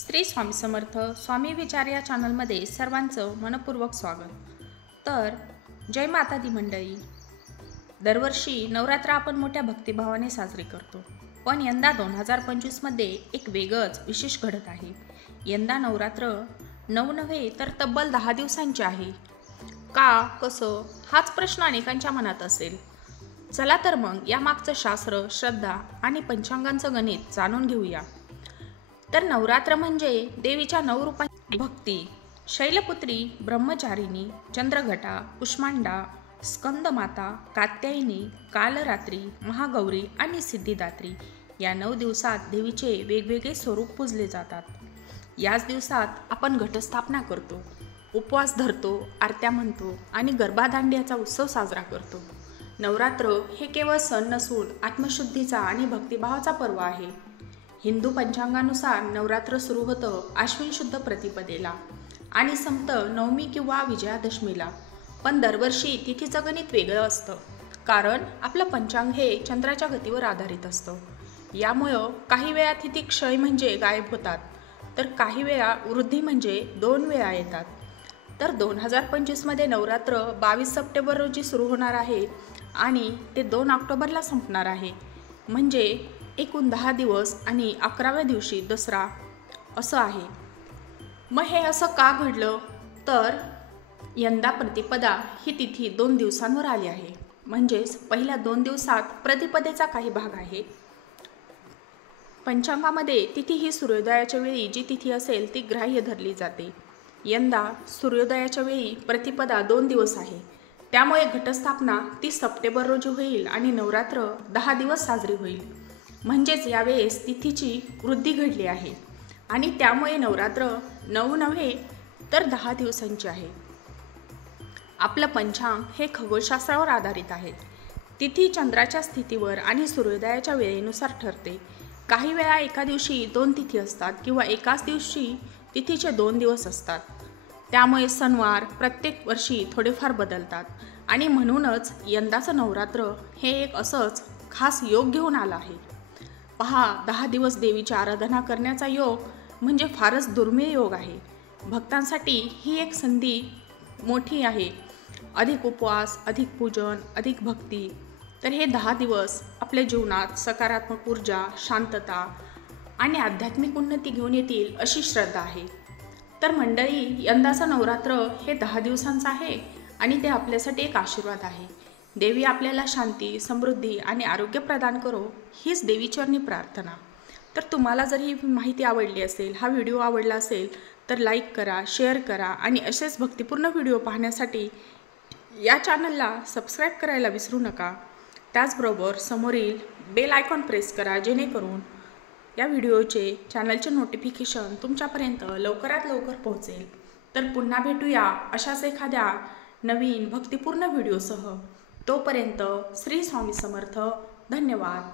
श्री स्वामी समर्थ स्वामी विचार या चॅनलमध्ये सर्वांचं मनपूर्वक स्वागत। तर जय माता दी मंडळी, दरवर्षी नवरात्र आपण मोठ्या भक्तिभावाने साजरी करतो, पण यंदा 2025 मध्ये एक वेगळंच विशेष घडत आहे। यंदा नवरात्र 9 नव्हे तर तब्बल 10 दिवसांची आहे। का, कसं, हाच प्रश्न अनेकांच्या मनात असेल। चला तर मग यामागचं शास्त्र, श्रद्धा आणि पंचांगांचं गणित जाणून घेऊया। तर नवरात्र म्हणजे देवीच्या 9 रूपांची भक्ती। शैलपुत्री, ब्रह्मचारिणी, चंद्रघटा, कुष्मांडा, स्कंदमाता, कात्यायनी, कालरात्री, महागौरी आणि सिद्धिदात्री या 9 दिवसात देवीचे वेगवेगळे स्वरूप पूजले जातात। याच दिवसात आपण घटस्थापना करतो, उपवास धरतो, आरत्या म्हणतो आणि गरबा-दांडियाचा उत्सव साजरा करतो। नवरात्र हे केवळ सण नसून आत्मशुद्धीचा आणि भक्तिभावाचा पर्व आहे। हिंदू पंचांगानुसार नवरात्र सुरू होतं आश्विन शुद्ध प्रतिपदेला आणि संपतं नवमी किंवा विजयादशमीला। पण दरवर्षी तिथीचं गणित वेगळं असतं, कारण आपलं पंचांग हे चंद्राच्या गतीवर आधारित असतं। यामुळं काही वेळा तिथी क्षय म्हणजे गायब होतात, तर काही वेळा वृद्धी म्हणजे 2 वेळा येतात। तर 2025 मध्ये नवरात्र 22 सप्टेंबर रोजी सुरू होणार आहे आणि ते 2 ऑक्टोबरला संपणार आहे। म्हणजे एकूण 10 दिवस आणि 11व्या दिवशी दसरा असं आहे। मग हे असं का घडलं? तर यंदा प्रतिपदा ही तिथी 2 दिवसांवर आली आहे। म्हणजेच पहिल्या 2 दिवसात प्रतिपदेचा काही भाग आहे। पंचांगामध्ये तिथी ही सूर्योदयाच्या वेळी जी तिथी असेल ती ग्राह्य धरली जाते। यंदा सूर्योदयाच्या वेळी प्रतिपदा 2 दिवस आहे, त्यामुळे घटस्थापना 30 सप्टेंबर रोजी होईल आणि नवरात्र 10 दिवस साजरी होईल। म्हणजेच यावेळेस तिथीची वृद्धी घडली आहे आणि त्यामुळे नवरात्र 9 नव्हे तर 10 दिवसांची आहे। आपलं पंचांग हे खगोलशास्त्रावर आधारित आहे। तिथी चंद्राच्या स्थितीवर आणि सूर्योदयाच्या वेळेनुसार ठरते। काही वेळा एका दिवशी 2 तिथी असतात किंवा एकाच दिवशी तिथीचे 2 दिवस असतात। त्यामुळे सणवार प्रत्येक वर्षी थोडेफार बदलतात आणि म्हणूनच यंदाचं नवरात्र हे एक असंच खास योग घेऊन आलं आहे। पहा, 10 दिवस देवीची आराधना करण्याचा योग म्हणजे फारच दुर्मिळ योग आहे। भक्तांसाठी ही एक संधी मोठी आहे। अधिक उपवास, अधिक पूजन, अधिक भक्ती। तर हे 10 दिवस आपल्या जीवनात सकारात्मक ऊर्जा, शांतता आणि आध्यात्मिक उन्नती घेऊन येतील अशी श्रद्धा आहे। तर मंडळी, यंदाचं नवरात्र हे 10 दिवसांचं आहे आणि ते आपल्यासाठी एक आशीर्वाद आहे। देवी आपल्याला शांती, समृद्धी आणि आरोग्य प्रदान करो, हीच देवीचरणी प्रार्थना। तर तुम्हाला जर ही माहिती आवडली असेल, हा व्हिडिओ आवडला असेल तर लाईक करा, शेअर करा आणि असेच भक्तिपूर्ण व्हिडिओ पाहण्यासाठी या चॅनलला सबस्क्राईब करायला विसरू नका। त्याचबरोबर समोरील बेल आयकॉन प्रेस करा, जेणेकरून या व्हिडिओचे चॅनलचे नोटिफिकेशन तुमच्यापर्यंत लवकरात लवकर पोहोचेल। तर पुन्हा भेटूया अशाच एखाद्या नवीन भक्तिपूर्ण व्हिडिओसह। तोपर्यंत श्री स्वामी समर्थ। धन्यवाद।